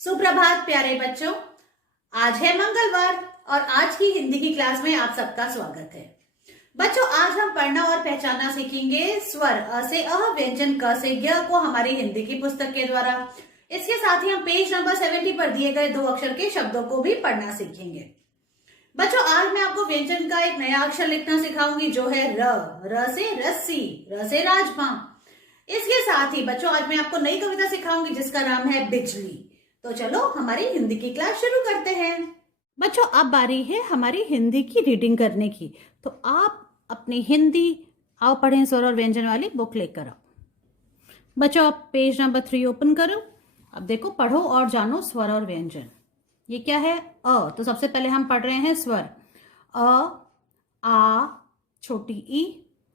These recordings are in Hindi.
सुप्रभात प्यारे बच्चों। आज है मंगलवार और आज की हिंदी की क्लास में आप सबका स्वागत है। बच्चों, आज हम पढ़ना और पहचानना सीखेंगे स्वर अ से अह, व्यंजन क से ग को हमारी हिंदी की पुस्तक के द्वारा। इसके साथ ही हम पेज नंबर 70 पर दिए गए 2 अक्षर के शब्दों को भी पढ़ना सीखेंगे। बच्चों, आज मैं आपको व्यंजन का एक नया अक्षर लिखना सिखाऊंगी जो है र। र से रस्सी, र से राजमा। इसके साथ ही बच्चों आज मैं आपको नई कविता सिखाऊंगी जिसका नाम है बिजली। तो चलो हमारी हिंदी की क्लास शुरू करते हैं। बच्चों, अब बारी है हमारी हिंदी की रीडिंग करने की। तो आप अपनी हिंदी आओ पढ़ें स्वर और व्यंजन वाली बुक लेकर आओ। बच्चों, आप पेज नंबर 3 ओपन करो। अब देखो, पढ़ो और जानो स्वर और व्यंजन। ये क्या है? अ। तो सबसे पहले हम पढ़ रहे हैं स्वर। अ, आ, छोटी ई,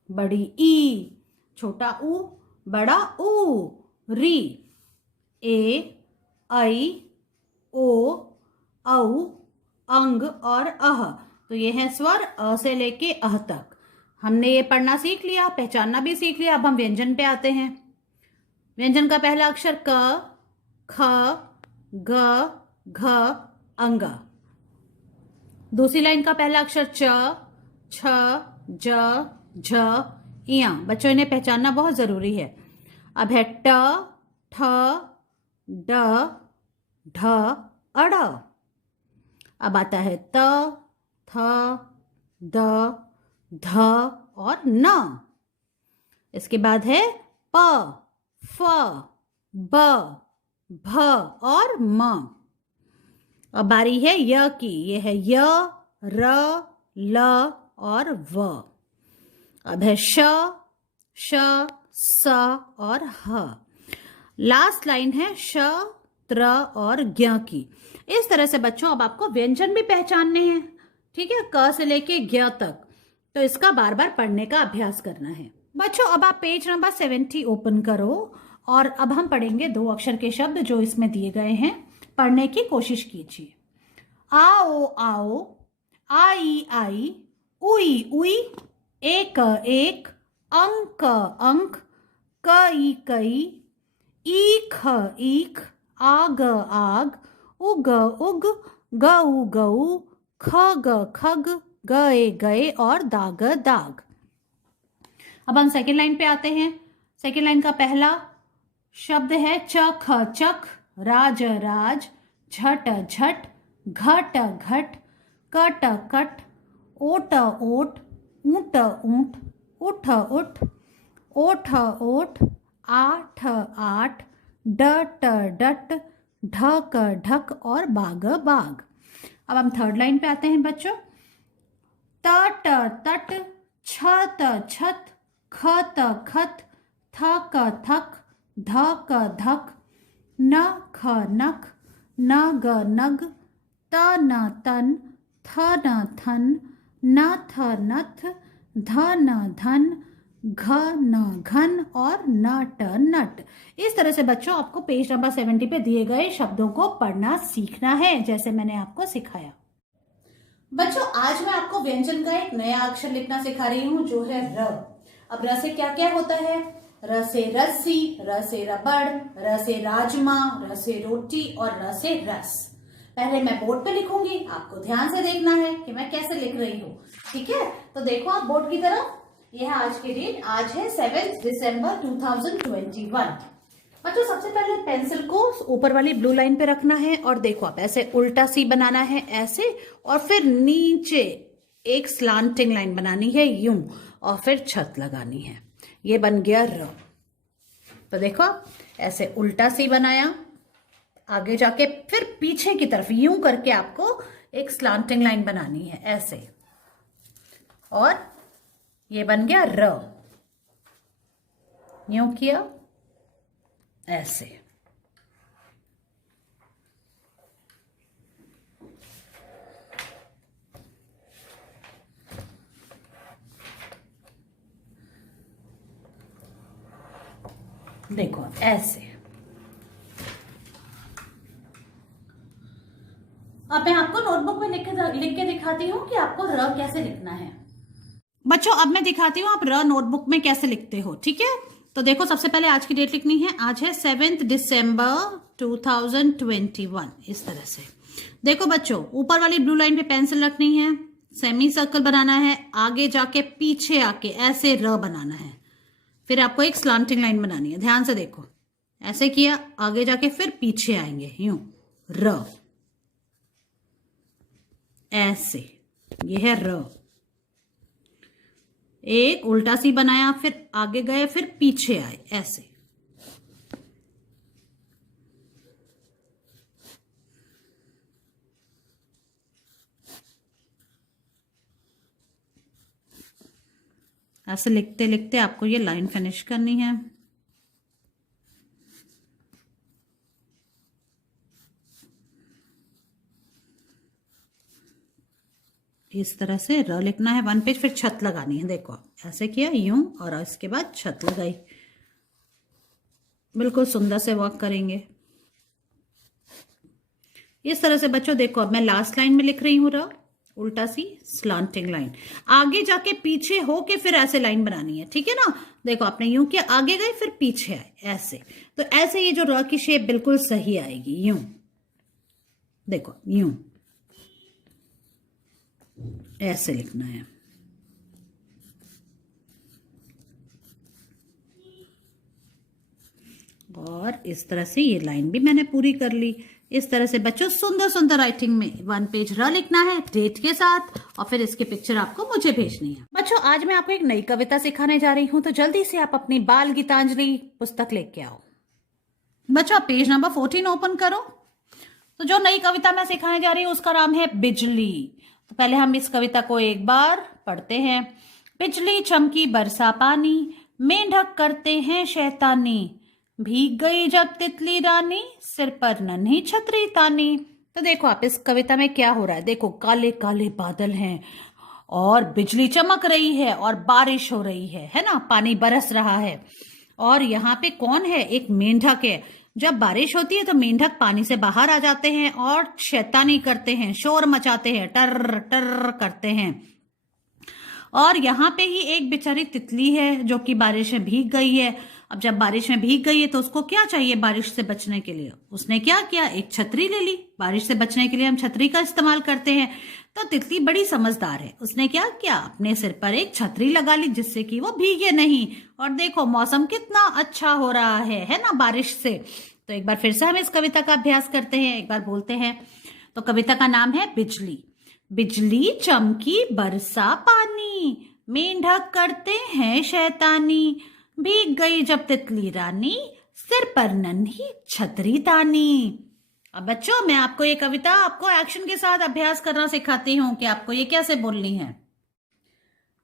बड़ी ई, छोटा ऊ, बड़ा ऊ, री, ए, ऐ, ओ, औ, अंग और अह। तो ये है स्वर अ से लेके अह तक। हमने ये पढ़ना सीख लिया, पहचानना भी सीख लिया। अब हम व्यंजन पे आते हैं। व्यंजन का पहला अक्षर क, ख, ग, घ, अंगा। दूसरी लाइन का पहला अक्षर च, छ, ज, झ, इया। बच्चों, इन्हें पहचानना बहुत जरूरी है। अब है ट, ठ, ड, ढ, अड़। अब आता है त, थ, द, ध और न। इसके बाद है प, फ, ब, भ और म। अब बारी है य की। ये है य, र, ल और व। अब है श, श, स और ह। लास्ट लाइन है श, त्र और ज्ञ की। इस तरह से बच्चों अब आपको व्यंजन भी पहचानने हैं, ठीक है, क से लेके ज्ञ तक। तो इसका बार बार पढ़ने का अभ्यास करना है। बच्चों, अब आप पेज नंबर 70 ओपन करो और अब हम पढ़ेंगे 2 अक्षर के शब्द जो इसमें दिए गए हैं। पढ़ने की कोशिश कीजिए। आओ आओ, आई आई, उई उई, एक एक, अंक अंक, कई कई, ईख ईख, आग आग, उग उग, गऊ गऊ, खग खग, गए गए और दाग दाग। अब हम सेकेंड लाइन पे आते हैं। सेकेंड लाइन का पहला शब्द है चख चख, राज राज, झट झट, घट घट, कट कट, ओट ओट, ऊंट ऊंट, उठ उठ, ओठ ओठ, आठ आठ, डट डट, ढक ढक और बाग बाग। अब हम थर्ड लाइन पे आते हैं बच्चों। तट तट, छत छत, खत खत, थक थक, धक धक, नख नख, नग नग, तन तन, थन थन, नथ नथ, धन धन, घन घन और नट नट। इस तरह से बच्चों आपको पेज नंबर 70 पे दिए गए शब्दों को पढ़ना सीखना है जैसे मैंने आपको सिखाया। बच्चों, आज मैं आपको व्यंजन का एक नया अक्षर लिखना सिखा रही हूँ जो है र। अब र से क्या क्या होता है? र से रस्सी, र से रबड़, र से राजमा, र से रोटी और र से रस। पहले मैं बोर्ड पे लिखूंगी, आपको ध्यान से देखना है कि मैं कैसे लिख रही हूँ, ठीक है? तो देखो आप बोर्ड की तरफ। यह है आज की डेट। आज है 7 दिसंबर 2021। बच्चों, सबसे पहले पेंसिल को ऊपर वाली ब्लू लाइन पे रखना है और देखो आप ऐसे उल्टा सी बनाना है ऐसे, और फिर नीचे एक स्लांटिंग लाइन बनानी है यूं, और फिर छत लगानी है। ये बन गया र। तो देखो ऐसे उल्टा सी बनाया, आगे जाके फिर पीछे की तरफ यूं करके आपको एक स्लांटिंग लाइन बनानी है ऐसे, और ये बन गया र। यूं किया ऐसे। देखो ऐसे। अब मैं आपको नोटबुक में लिख के दिखाती हूँ कि आपको र कैसे लिखना है। बच्चों, अब मैं दिखाती हूँ आप र नोटबुक में कैसे लिखते हो, ठीक है? तो देखो, सबसे पहले आज की डेट लिखनी है। आज है 7 दिसंबर 2021, इस तरह से। देखो बच्चों, ऊपर वाली ब्लू लाइन पे पेंसिल रखनी है, सेमी सर्कल बनाना है, आगे जाके पीछे आके ऐसे र बनाना है, फिर आपको एक स्लांटिंग लाइन बनानी है। ध्यान से देखो, ऐसे किया, आगे जाके फिर पीछे आएंगे, यूं र, ऐसे, ये है र। एक उल्टा सी बनाया, फिर आगे गए, फिर पीछे आए, ऐसे। ऐसे लिखते लिखते आपको ये लाइन फिनिश करनी है। इस तरह से र लिखना है 1 पेज, फिर छत लगानी है। देखो ऐसे किया, यूं, और इसके बाद छत लगाई। बिल्कुल सुंदर से वर्क करेंगे इस तरह से बच्चों। देखो अब मैं लास्ट लाइन में लिख रही हूं र, उल्टा सी स्लांटिंग लाइन, आगे जाके पीछे होके फिर ऐसे लाइन बनानी है, ठीक है ना। देखो आपने यूं किया, आगे गए फिर पीछे आए, ऐसे। तो ऐसे ये जो र की शेप बिल्कुल सही आएगी, यूं। देखो यूं, ऐसे लिखना है। और इस तरह से ये लाइन भी मैंने पूरी कर ली। इस तरह से बच्चों सुंदर सुंदर राइटिंग में 1 पेज र लिखना है डेट के साथ, और फिर इसकी पिक्चर आपको मुझे भेजनी है। बच्चों आज मैं आपको एक नई कविता सिखाने जा रही हूं, तो जल्दी से आप अपनी बाल गीतांजलि पुस्तक लेके आओ। बच्चों आप पेज नंबर 14 ओपन करो। तो जो नई कविता मैं सिखाने जा रही हूँ उसका नाम है बिजली। तो पहले हम इस कविता को एक बार पढ़ते हैं। बिजली चमकी बरसा पानी, मेंढक करते हैं शैतानी, भीग गई जब तितली रानी, सिर पर नन्ही छतरी तानी। तो देखो आप इस कविता में क्या हो रहा है। देखो काले काले बादल हैं और बिजली चमक रही है और बारिश हो रही है ना, पानी बरस रहा है। और यहाँ पे कौन है, एक मेंढक है। जब बारिश होती है तो मेंढक पानी से बाहर आ जाते हैं और शैतानी करते हैं, शोर मचाते हैं, टर टर करते हैं। और यहाँ पे ही एक बेचारी तितली है जो कि बारिश में भीग गई है। अब जब बारिश में भीग गई है तो उसको क्या चाहिए बारिश से बचने के लिए, उसने क्या किया, एक छतरी ले ली। बारिश से बचने के लिए हम छतरी का इस्तेमाल करते हैं। तो तितली बड़ी समझदार है, उसने क्या किया, अपने सिर पर एक छतरी लगा ली जिससे कि वो भीगे नहीं। और देखो मौसम कितना अच्छा हो रहा है ना, बारिश से। तो एक बार फिर से हम इस कविता का अभ्यास करते हैं, एक बार बोलते हैं। तो कविता का नाम है बिजली। बिजली चमकी बरसा पानी, मेंढक करते हैं शैतानी, भीग गई जब तितली रानी, सिर पर नन्ही छतरी तानी। अब बच्चों मैं आपको ये कविता आपको एक्शन के साथ अभ्यास करना सिखाती हूँ कि आपको ये कैसे बोलनी है।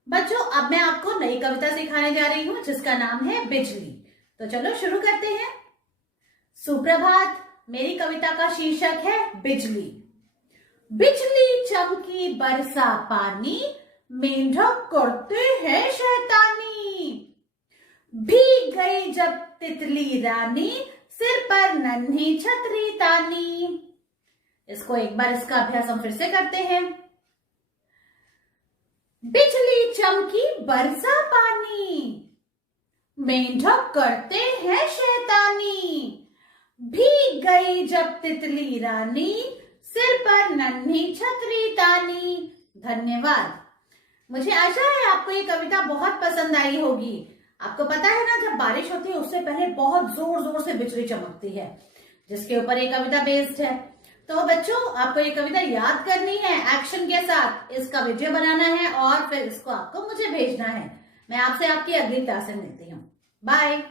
बच्चों अब मैं आपको नई कविता सिखाने जा रही हूँ जिसका नाम है बिजली। तो चलो शुरू करते हैं। सुप्रभात, मेरी कविता का शीर्षक है बिजली। बिजली चमकी बरसा पानी, मेंढक करते हैं शैतानी, भीग गई जब तितली रानी, सिर पर नन्ही छतरी तानी। इसको एक बार इसका अभ्यास हम फिर से करते हैं। बिजली चमकी बरसा पानी, मेंढक करते हैं शैतानी, भीग गई जब तितली रानी, सिर पर नन्ही छतरी तानी। धन्यवाद। मुझे आशा है आपको ये कविता बहुत पसंद आई होगी। आपको पता है ना, जब बारिश होती है उससे पहले बहुत जोर जोर से बिजली चमकती है, जिसके ऊपर ये कविता बेस्ड है। तो बच्चों आपको ये कविता याद करनी है एक्शन के साथ, इसका वीडियो बनाना है और फिर इसको आपको मुझे भेजना है। मैं आपसे आपकी अगली क्लास में मिलती हूँ। बाय।